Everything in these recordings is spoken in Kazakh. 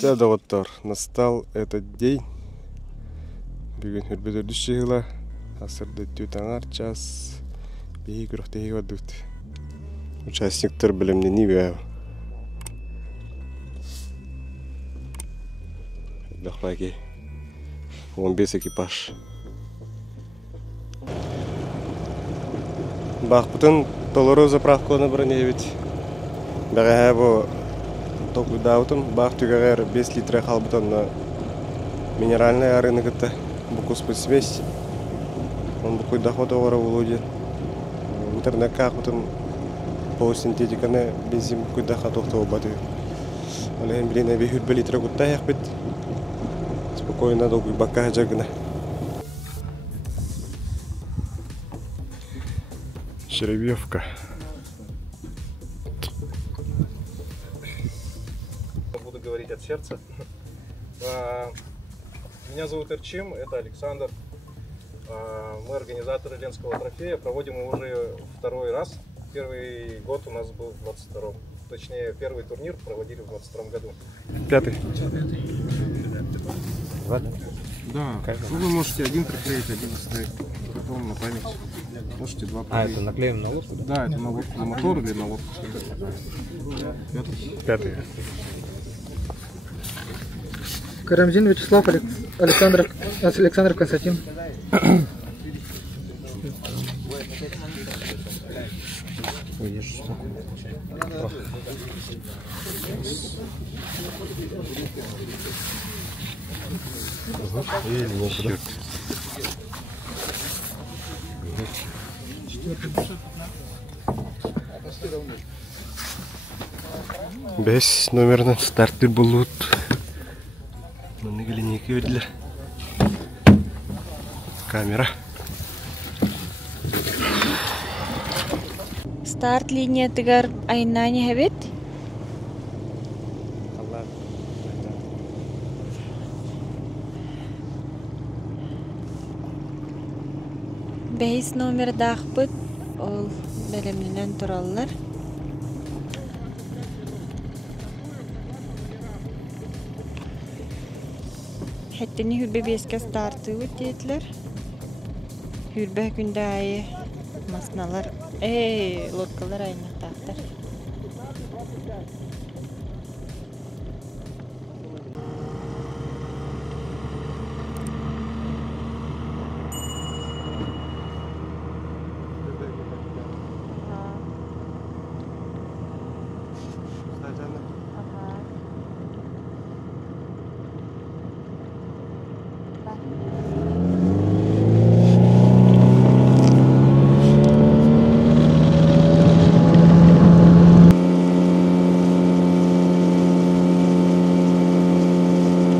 Доктор, настал этот день. Бүгін хүрбедер düşшігіла. Асырды тютаңар час. Бейі күріқтегі вадут. Участниктер білімді не бәу. Дақлаки. 15 экипаж. Бақ бұтын толыру заправканы біріне бет. Бәғі бұ тоқудаутым. Бақ түгәғер 5 литре қалбытын минеральная рынок-то. Бұқыз бұт смесь. Он бұқой доход оғара ұлуде. Интернет қақ бұтын полусинтетиканы бензин бұқой доход оқтауы баты. Олеген біліне бе хүрбе литре құтта яқ бет. Спокойно долгой бока жагна. Жеребьевка. Буду говорить от сердца. Меня зовут Эрчим, это Александр. Мы организаторы Ленского трофея. Проводим его уже второй раз. Первый год у нас был в 22-м. Точнее, первый турнир проводили в 22-м году. Пятый. Да, вы можете один приклеить, один оставить. Потом на память. Можете два приклеить. А, это наклеим на лодку, да? Да, это на лодку, на мотор или на лодку. Пятый. Карамзин Вячеслав, Александр Константин. Ой, я же смогу. Без номерный старты будут. На линейке видели. Камера. Старт линия тыгар айна не хабет? Бейс номер дақпыт, ол бәлемінен тұралылар. Хәттені хүрбе беске старты өтетілер. Хүрбе күнді айы масыналар, лодкалар айна тақтар.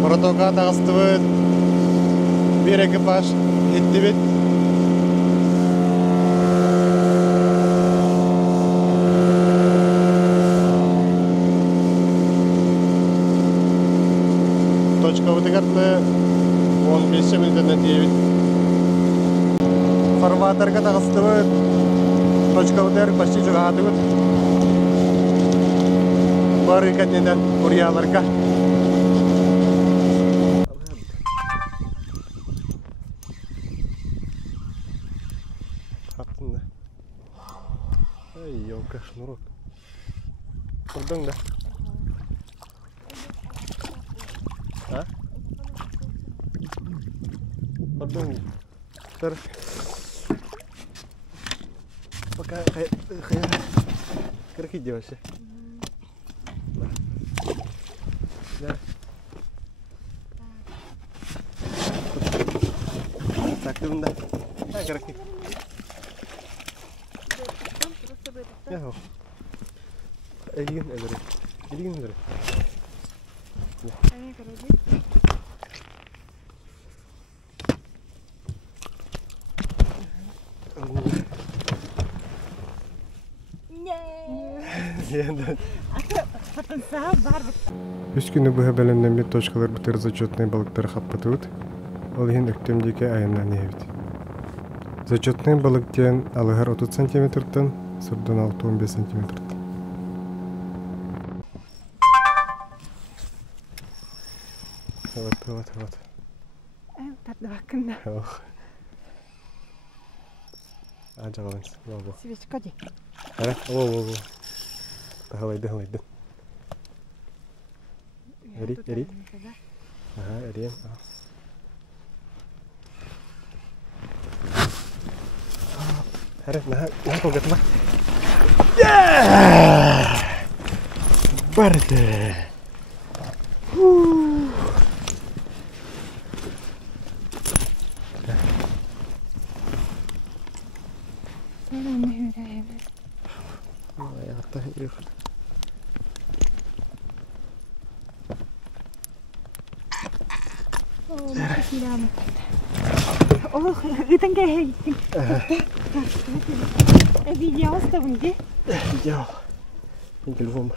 Протока тағыстывыд. Bir экипаж кетті бет. Точка вытыгатны 15 минутына дейбет. Фарваторға тағыстывыд. Точка вытыр почти жүғатывыд. Бары кәтнеден ұрияларға. Hattında. Ey yolka şnurok. Buradan da. Ha? Buradan da. Dur. Пока как идёшь? Да. Так ты да. А как Яхо. Элигин эдери. Элигин эдери. Ане каради. Үс күні бұға бәлемден бет точкалар бұтыр зачетный балықтар қаппытығыд. Ол ең өктемдеке айыннан ебет. Зачетный балықтен алығар 30 сантиметрден, сұрдан 6-15 сантиметрден. Вот. Тарда бакында. Ох. Ажагаланс. Бабу. Свечка ди. Ара, о. Халайды. Эри. Ага, эрен. Ара, на погатма. Барте. Итан гэй. Видео оставим где? Видео. Телефон.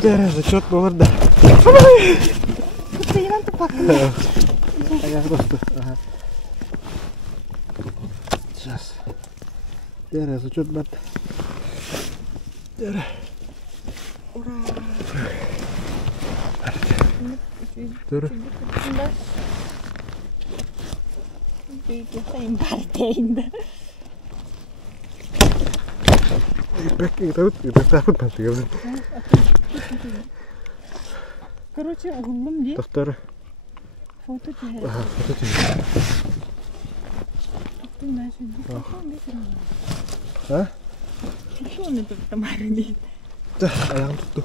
Тера, зачет был, да. Ты его тупак. Я просто. Ага. Сейчас. Тера, зачет бат. Тера. Ура. Тера. Видео sayın parteyinde. İpek takut ben çıkıyorum. Короче, углum diye Doktor. foto çeker. Aha, foto çekiyor. Tuttum ben şimdi. Tuttum bir kere. Ha? Şu onu tuttum arayı. Ayağım tuttu.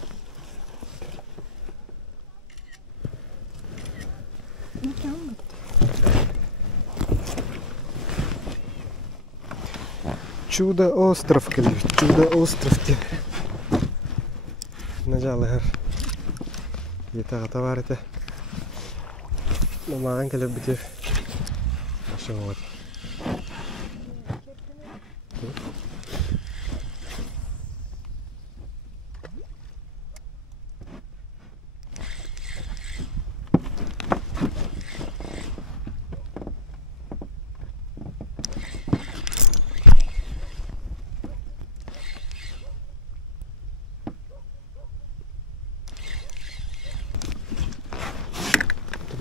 Ne tamam. Чудо-остров, Калиф. Чудо-остров. Нажал her. Yeter var ete. Намаган келіп бітер. Ашы болады.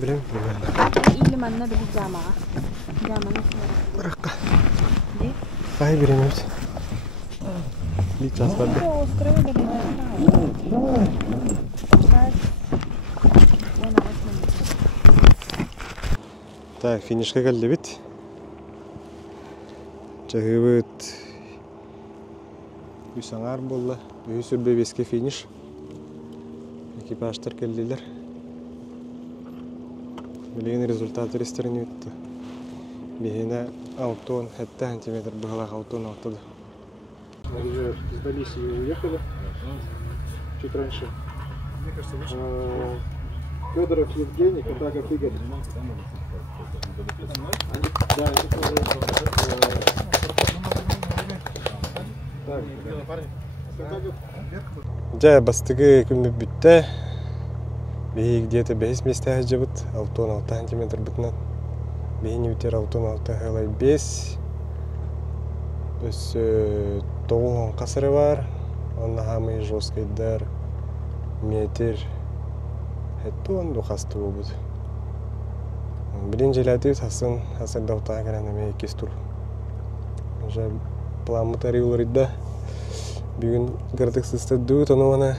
Bilmiyorum. İlimanla bir camağa. Camana Bırak. Ne? Hayır bilmiyorum. Bir ças var. Bu oskrava da Так, финишке келді бит. Жагыбыт үсаңар болды. Үсүрбе беске финиш. Экипаждар келдилер. Билеген результаты рестерин өтті. Бегене аутон, хәтта сантиметр бұғалақ аутон алтыды. Мы сдались и уехали чуть раньше. Федоров Евгений, Котаков Игорь. Да, это тоже. Так, Котаков. Жа бастығы күмі бүтті. Бейі где-то 5 местах жабыт, аутон 6 сантиметр бүтінен. Бейіні бүтер аутон 6 ғалай 5. Тоғын қасыры бар. Онна хамы жосқайдар метр. Хәтті онды қасты болбуд. Бірін желәді асырда ұтаға кәрәнеме екес тұр. Жа пламы тары оларыда. Бүгін ғырдық сыстады ұтаны оңана.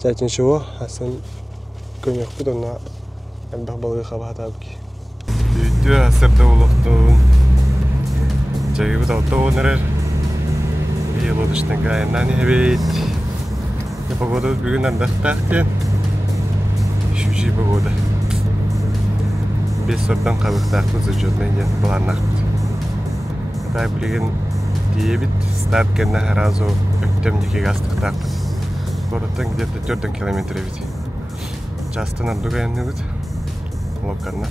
Чачин шоу, асан көмек бұд, онна әлбақ балығы қабаға табыки. Үйті асырда олықтың. Жағы бұд аута оңырыр. Ел одыштың ғайыннан ебейт. Погода бүгін ардақтақтен. Шүжі погода. 5 сорттан қабықтақты зажодмен ген бұларнақ бұд. Атай білеген дейбіт, старт кәнна разу өттем неке ғастықтақ бұд. Городтан где-то 4 километр бит. Часто нам дугаемный бит. Локарна.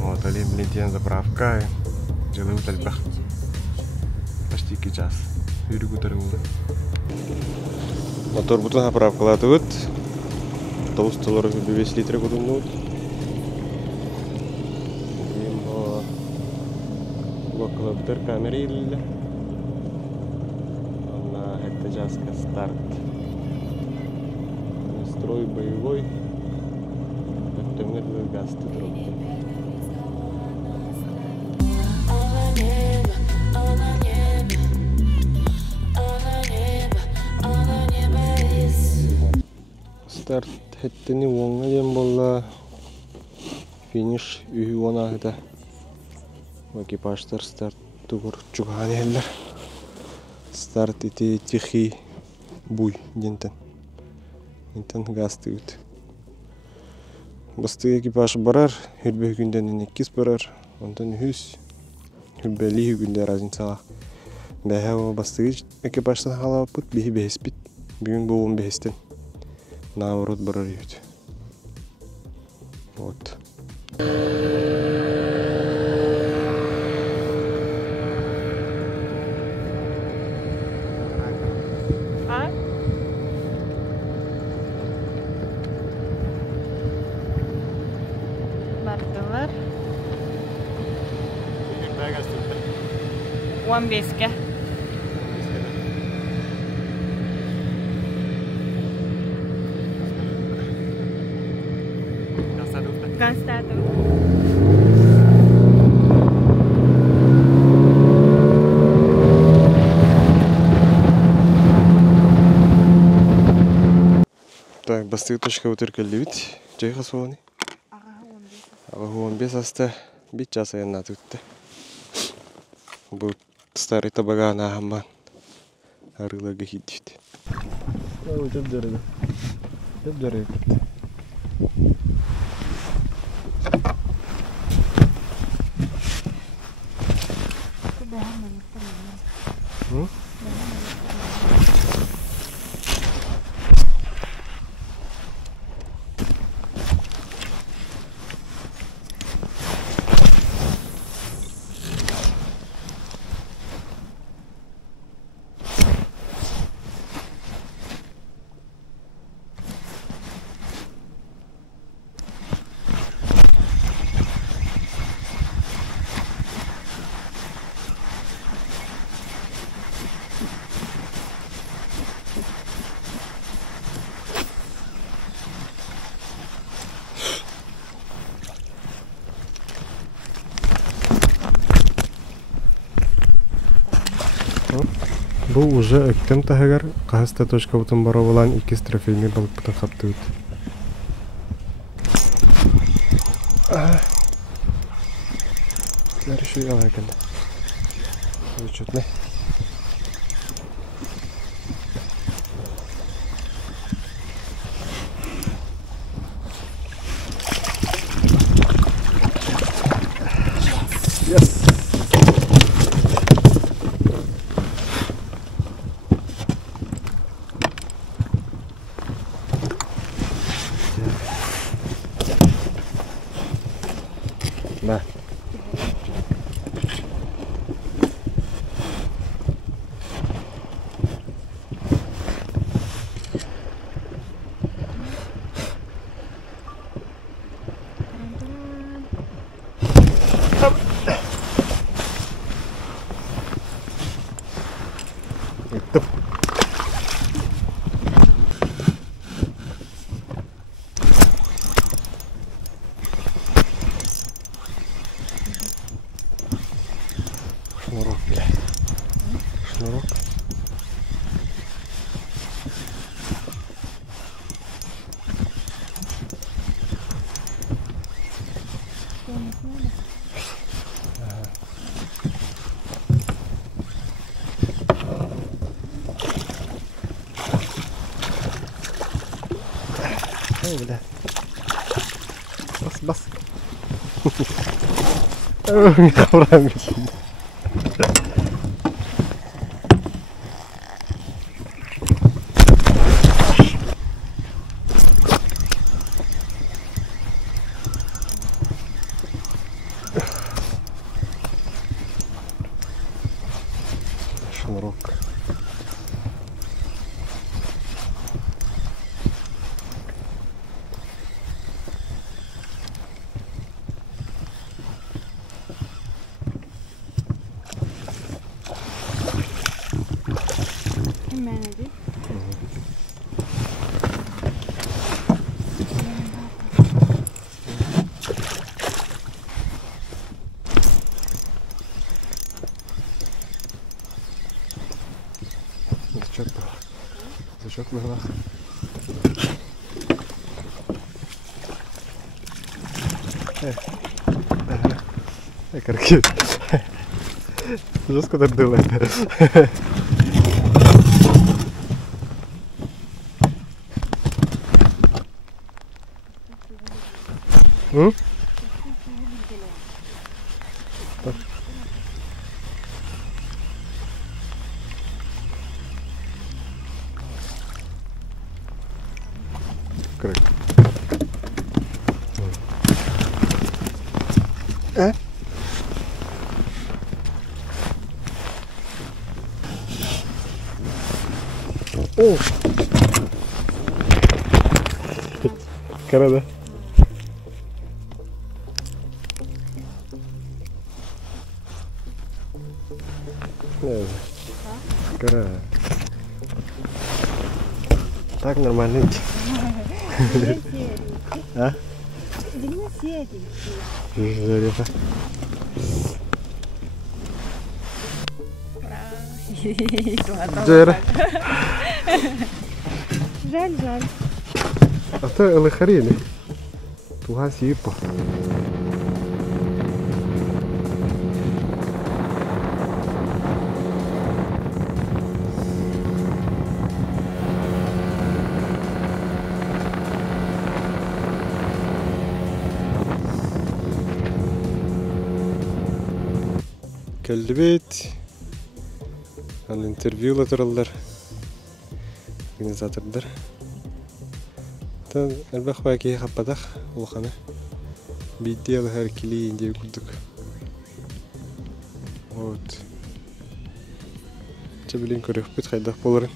Вот, алим лентен заправка. Желают альбах. Почти час. Юригу тарыгу. Мотор бутын заправкалады бит. Толстолор 5 литр кудунут. Локалаптар камера илли. Автожазка старт. Строй боевой. Оттемнер газ тутропты. Старт хеттени оңга дем болла. Финиш үйуона хыта. Экипаждар старт тугур чуган елдер. Старт ити тихий буй дентен. Дентен газ тыгыт. Басты экипаж барар, хүрбе күнден 2 барар. Онтан 100 хүрбели күнден разницага. Бәһә басты экипаждан халапыт бихи беспит. Бүгүн болун бестен. Наоборот барар үйт. Вот. Бардылар. 15-ке. Констатую. Так, басты точка өтіркелді бит. Жай қасуаны. Ағы 15 асты. Бит жасы янна түтті. Бұл старый табағана хаман. Арылығы хиддет. Өтіп дәрігі. Өтіп дәрігі. Бұл уже өктем тахагар қаста точка бутын бара болан 2 трофейный балык бутын қапты өт. Нәріші ала екен. Зачетный. Да. Шнурок, бля. Шнурок. Ой, бля. Бас. Ой, хаврами. Шнурок. manager. Зачет было. Короче, жестко дордыло. О! Кара, да? Кара. Так нормально. А? Жареха. Джера. Жаль. А то лихаріни. Туга сіпа. Келдибет. Ал интервьюла тураллар. Организатордар. Тан албах баки хаппадах улхана. Бидел харкили инде курдук. Вот. Чабилин көрөк бит хайдах болорун.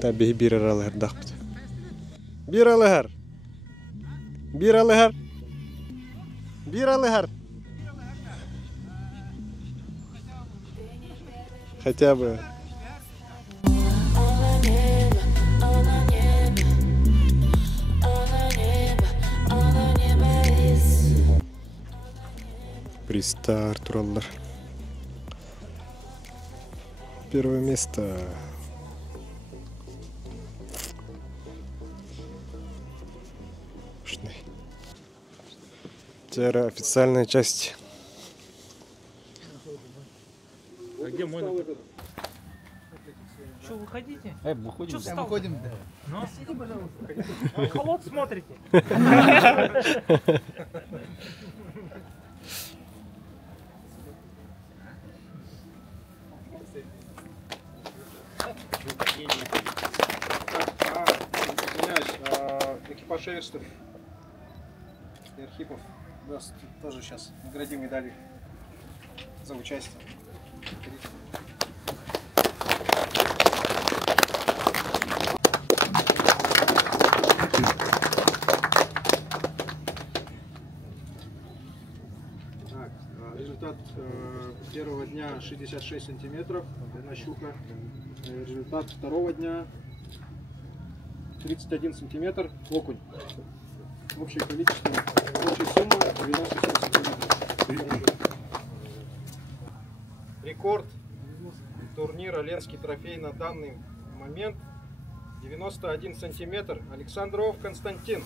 Та бир аралар дахпыт. Бир алыхар. Хотя бы. Пристар тураллар. Первое место. Теперь официальная часть. А где мой номер? Что, выходите? Выходим. Что встал? Выходим, да. Ну, сиди, пожалуйста. Холод смотрите. Извиняюсь, экипаж Эверстов и Архипов нас тоже сейчас наградим медали за участие. Так, результат первого дня 66 сантиметров, одна щука. Результат второго дня 31 сантиметр, окунь. Общее количество, общая сумма 97 сантиметров. Рекорд турнира «Ленский трофей» на данный момент 91 сантиметр. Александров Константин.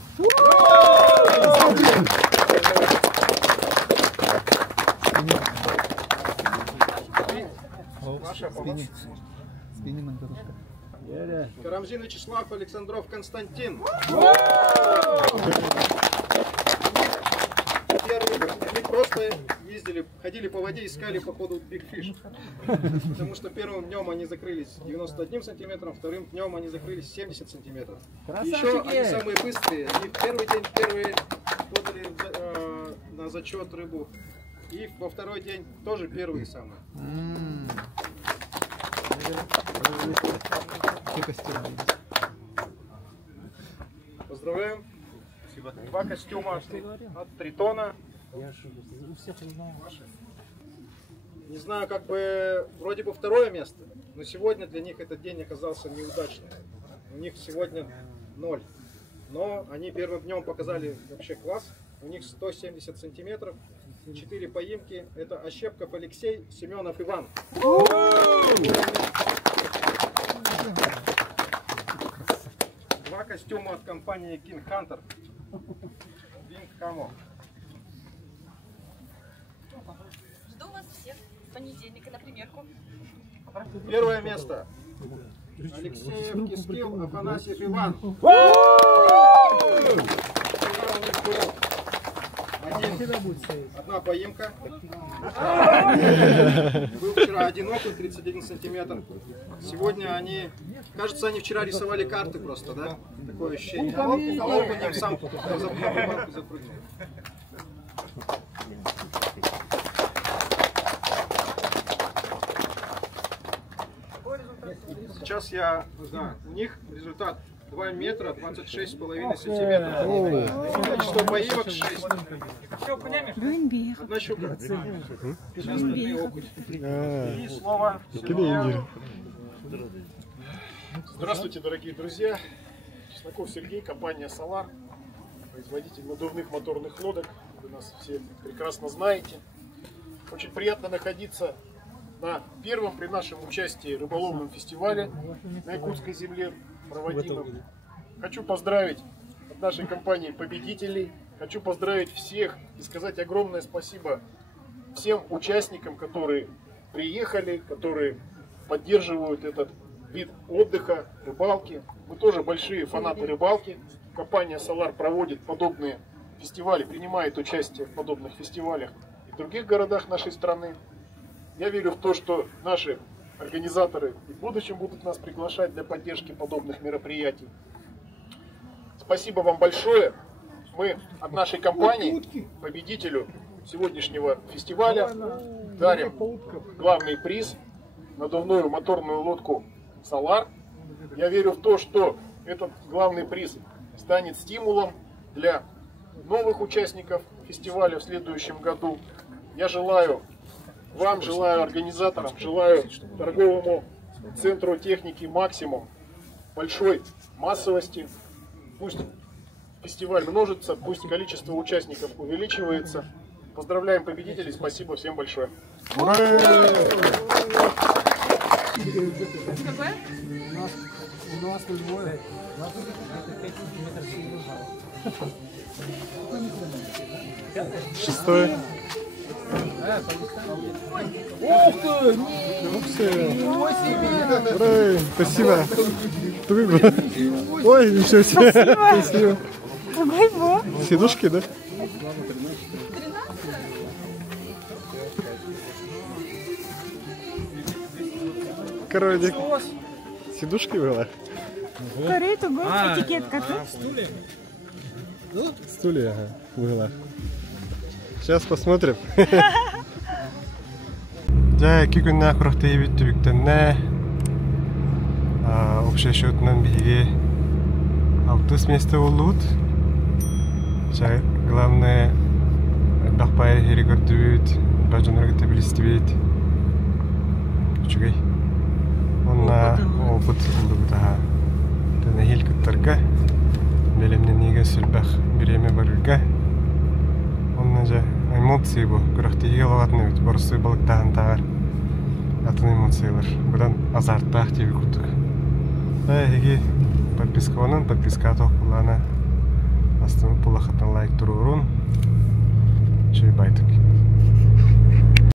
Ваша помощь. Карамзин Вячеслав, Александров Константин. Мы просто ездили, ходили по воде, искали по ходу Big Fish. Потому что первым днем они закрылись 91 сантиметром, вторым днем они закрылись 70 сантиметров. Еще они самые быстрые. Они в первый день первые подали на зачет рыбу. И во второй день тоже первые самые. Поздравляем. Спасибо. 2 костюма от Тритона. Я у всех узнал. Не знаю, как бы вроде бы второе место, но сегодня для них этот день оказался неудачным. У них сегодня 0. Но они первым днем показали вообще класс. У них 170 сантиметров, 4 поимки. Это Ощепков Алексей, Семенов Иван. 2 костюма от компании King Hunter. Wing Camo. Жду вас всех с понедельника на примерку. Первое место. Алексеев Кискил, Афанасьев Иван. Одна поимка. Был вчера одинокий, 31 сантиметр. Сегодня они, кажется, они вчера рисовали карты просто, да? Такое ощущение. А он по ним сам запрыгнул. Сейчас я, да, у них результат 2 метра 26,5 сантиметров. Количество поимок 6. Одна щука. Остальные окунь. И слово. Здравствуйте, дорогие друзья. Чесноков Сергей, компания Solar, производитель надувных моторных лодок. Вы нас все прекрасно знаете. Очень приятно находиться на первом при нашем участии рыболовном фестивале на Якутской земле проводимом. Хочу поздравить от нашей компании победителей. Хочу поздравить всех и сказать огромное спасибо всем участникам, которые приехали, которые поддерживают этот вид отдыха, рыбалки. Мы тоже большие фанаты рыбалки. Компания Solar проводит подобные фестивали, принимает участие в подобных фестивалях и в других городах нашей страны. Я верю в то, что наши организаторы и в будущем будут нас приглашать для поддержки подобных мероприятий. Спасибо вам большое. Мы от нашей компании, победителю сегодняшнего фестиваля, дарим главный приз — надувную моторную лодку Solar. Я верю в то, что этот главный приз станет стимулом для новых участников фестиваля в следующем году. Я желаю вам, желаю организаторам, желаю торговому центру техники «Максимум» большой массовости. Пусть фестиваль множится, пусть количество участников увеличивается. Поздравляем победителей, спасибо всем большое. Шестое. Ух ты! Ура, спасибо. Ой, ничего себе. Спасибо. Сидушки, да? Короче, сидушки было. Корейто был этикетка. Стулья, ага, было. Сейчас посмотрим. Да, кикунна хурахтай биттүбүктэннэ. Общий счетнан биге 6 место улут. Главное, бахпай рекордуют, бажанрыгты билистибит. Чугай. Он на опыт улубутаха. Тана хилкаттарга. Белемнен неге сүлбах биреме барга. Он же эмоции бу. Гурахтиге лагатны бит. Борсы балыктаган тагар. Атын эмоциялар. Будан азарттаах тиби курдук. Хеги подписка онан, подписка атоқ булана. Астымы пулахатан лайк турурун. Чүй байтык.